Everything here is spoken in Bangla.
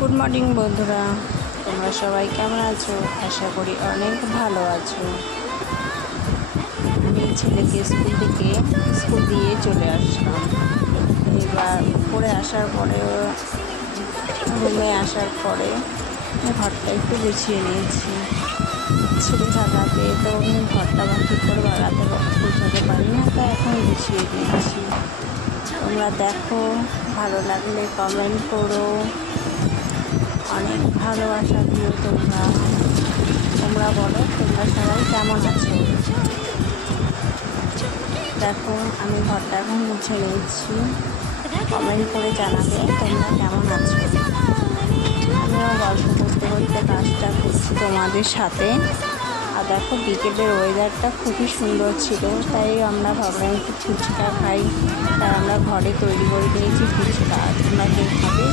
গুড মর্নিং বন্ধুরা, তোমরা সবাই কেমন আছো? আশা করি অনেক ভালো আছো। আমি ছেলেকে স্কুল দিয়ে চলে আসলাম। এবার পড়ে আসার পরে রুমে আসার পরে ঘরটা একটু গুছিয়ে নিয়েছি। ছেলে থাকাতে তো আমি ঘরটা ঠিক করে বাড়াতে গুছাতে পারি না, তাই এখন গুছিয়ে দিয়েছি। তোমরা দেখো, ভালো লাগলে কমেন্ট করো, অনেক ভালোবাসা দিও। তোমরা বলো তোমরা সবাই কেমন আছো। দেখো, আমি ঘরটা এখন মুছে নিয়েছি। কমেন্ট করে জানাবে তোমরা কেমন আছো। আমিও গল্প করতে করতে কাজটা করছি তোমাদের সাথে। আর দেখো, বিকেলের ওয়েদারটা খুবই সুন্দর ছিল, তাই আমরা ভাবলাম একটু ফুচকা খাই। তাই আমরা ঘরে তৈরি করে নিয়েছি ফুচকা। তোমরা কেউ খাবে?